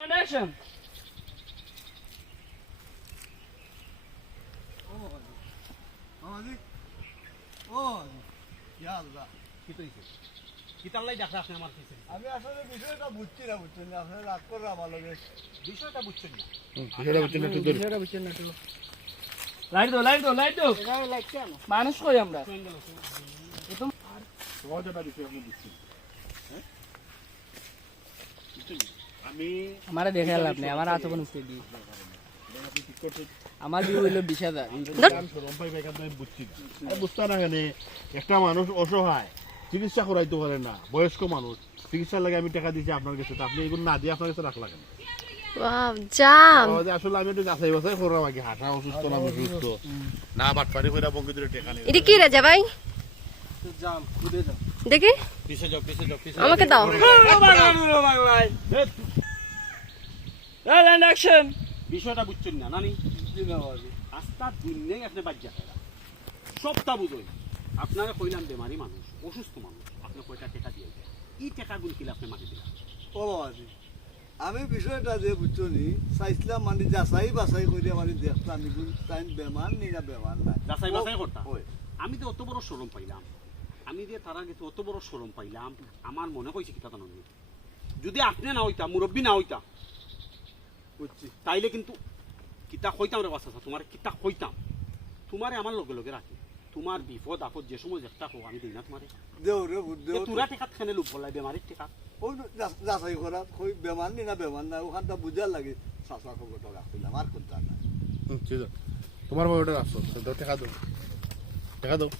Action. আমি আসলে বিষয়টা বুঝছি না বুঝছেন না আপনার রাগ করে আমার লগে বিষয়টা বুঝছেন না বিষয়টা বুঝছেন না তো লাইট দাও লাইট দাও মানুষ কই আমরা আমারে দেখে লাভ নেই আমার হাতে কোন স্টেডি আমার বিয়ে হইলো 20,000 বুঝতে না কেন একটা মানুষ অসহায় চিকিৎসা করাইতে পারে না বয়স্ক মানুষ চিকিৎসার লাগে আমি টাকা দিচ্ছি আপনার কাছে আপনি এগুলো না দিয়ে আপনার কাছে রাখলা কেন আসলে আমি একটু যাচাই বাছাই করলাম আগে হাঁটা অসুস্থ না অসুস্থ না বাটপারি করে বঙ্গি ধরে টাকা নেই এটা কি রাজা ভাই জাম খুদে যাও দেখি পিছে যাও আমাকে দাও ল্যান্ড অ্যাকশন বিষয়টা বুঝছেন না নানি রাস্তা দিন নেই আপনি বাজ্যা খায় সবটা বুঝোই আপনারা কইলাম বেমারি মানুষ অসুস্থ মানুষ আপনি কয়টা টাকা দিয়ে এই টাকাগুলো কিলে আপনি মাটি দিলাম ও বাবাজি আমি বিষয়টা যে বুঝছো নি চাইছিলাম মানে যাচাই বাছাই করে মানে দেখতাম এগুলো তাই বেমার নি না বেমার না যাচাই বাছাই করতাম আমি তো অত বড় শরম পাইলাম আমি যে তারা গেছে অত বড় শরম পাইলাম আমার মনে কইছে কিতা জানো যদি আপনি না হইতা মুরব্বী না হইতা বুঝছি তাইলে কিন্তু কিতা কইতাম রে বাচ্চা তোমার কিতা কইতাম তোমারে আমার লগে লগে রাখি তোমার বিপদ আপদ যে সময় একটা হোক আমি দিই না তোমারে দেও রে দেও তোরা টেকাত খানে লোক বলাই বেমারির টেকাত ওই যাচাই করা কই বেমার নি না বেমার না ওখানটা বুঝার লাগে চাষা খবর টাকা পেলাম আর কোনটা না তোমার বউটা আসছো টাকা দাও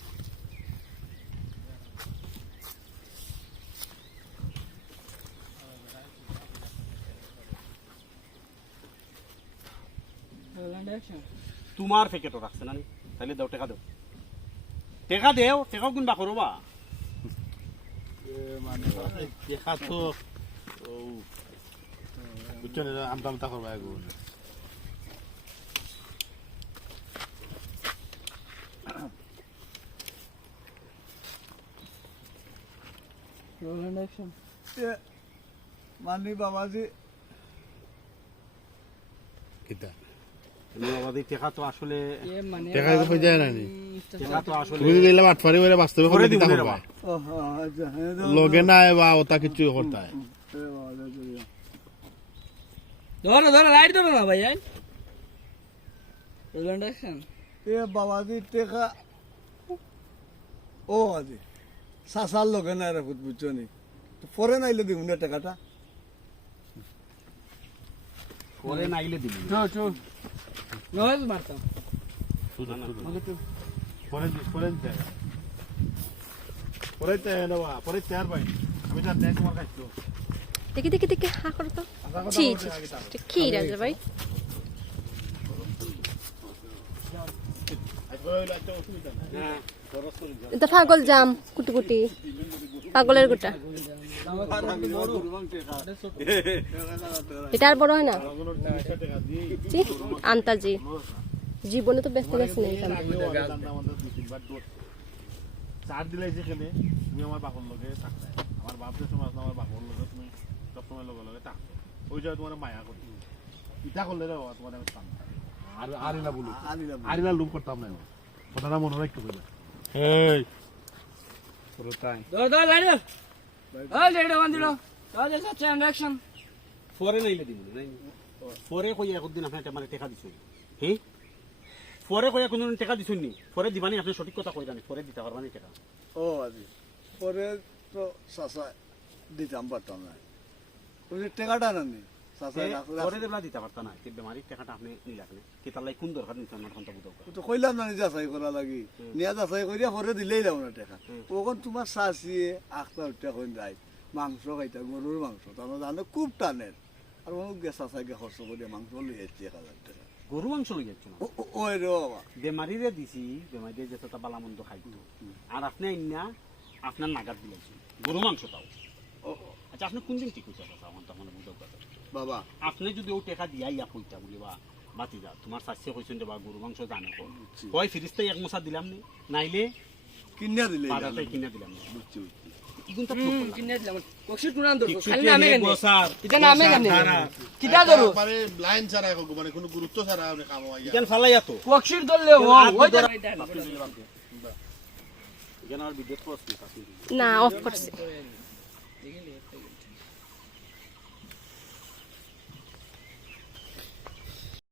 তোমার প্যাকেটও রাখছে না তাইলে দাও টাকা দাও টাকা গুনবা করবা দেখা তো বুঝছো না আমতা আমতা করবা এগুলো মানে বাবাজি কিতা আমাদের টাকা তো আসলে টাকা তো হয়ে যায় না নি টাকা তো আসলে তুমি দিলে বাটপারি করে বাস্তবে করে দিতে পারবা লগে না বা ওটা কিছু করতে হয় ধরো লাইট ধরো না ভাই ল্যান্ড অ্যাকশন এ বাবাজি টেকা ও আজি চাচার লগে নাই রে বুঝছো নি পরে নাইলে দিব না টাকাটা পরে নাইলে দিবি চল নয় মারতাম পরে চার ভাই আমি তো নেই তোমার কাছে দেখি হা করো তো ছি এটা কি রাজা ভাই এটা পাগল জাম কুটি পাগলের গোটা এটা আর বড় হয় না জি আন্তাজি জীবনে তো ব্যস্ত গেছে না চার দিলে যেখানে তুমি আমার বাপর লগে থাকতে আমার বাপের সময় আমার বাপর লগে তুমি সবসময় লগে লগে থাকতো ওই জায়গায় তোমার মায়া করতে ইটা করলে রে বাবা তোমার আমি আর আরিনা বলি আরিনা লুপ করতাম না কথাটা মনে রাখতে হবে এই পুরো টাইম ধর লাইট লাইট বান্ধিল তাহলে সাথে অ্যাকশন পরে নাইলে দিবি নাই পরে কই একদিন আপনি মানে টাকা দিছেন হে পরে কই কোন টাকা দিছেন নি পরে দিবানি আপনি সঠিক কথা কই জানেন পরে দিতে পারবানি টাকা ও আজি পরে তো চাচা দিতাম পারতাম না তুমি টাকাটা নানি চাচা পরে দেবলা দিতে পারতা না কি বেমারির টাকাটা আপনি নিলাকলে কি তার লাই কোন দরকার নিতে আমার ঘন্টা বুঝাও তো কইলাম না যাচাই করা লাগি নিয়া যাচাই করিয়া পরে দিলেই যাও না টাকা ওখন তোমার চাচিয়ে আখটা উঠা কইন যাই মাংস খাইতা গরুর মাংস তার জানো খুব টানের আর ও চাচাকে খরচ করিয়া মাংস লিয়ে 1,000 টাকা গরু মাংস লই যাচ্ছ না ওই রে বাবা বেমারিরে দিছি বেমারিরে যেটা বালামন্দ খাইতো আর আপনি আইনা আপনার নাগাদ দিলেছি গরু মাংস তাও আচ্ছা আপনি কোন দিন ঠিক হইছে আমার তখন বুঝাও কথা বাবা আপনি যদি ও টাকা দিয়া ইয়া কইতা বলি বা বাতি যা তোমার শাস্তি কইছেন যে বা গরু মাংস জানে কয় ফিরিস্তে এক মশা দিলাম নি নাইলে কিনা দিলে বাজারটাই কিনা দিলাম বুঝছি ইগুন তো বক্সির কোন আন্দোলন কিছু খালি কে নামে কেন বসার এটা নামে কেন তারা কিটা ধরো মানে লাইন ছাড়া মানে কোনো গুরুত্ব ছাড়া আপনি কাম হয় ইখান ফালাইয়া তো বক্সির ধরলে ও ওই যে ইখান আর বিদ্যুৎ করছি না অফ করছে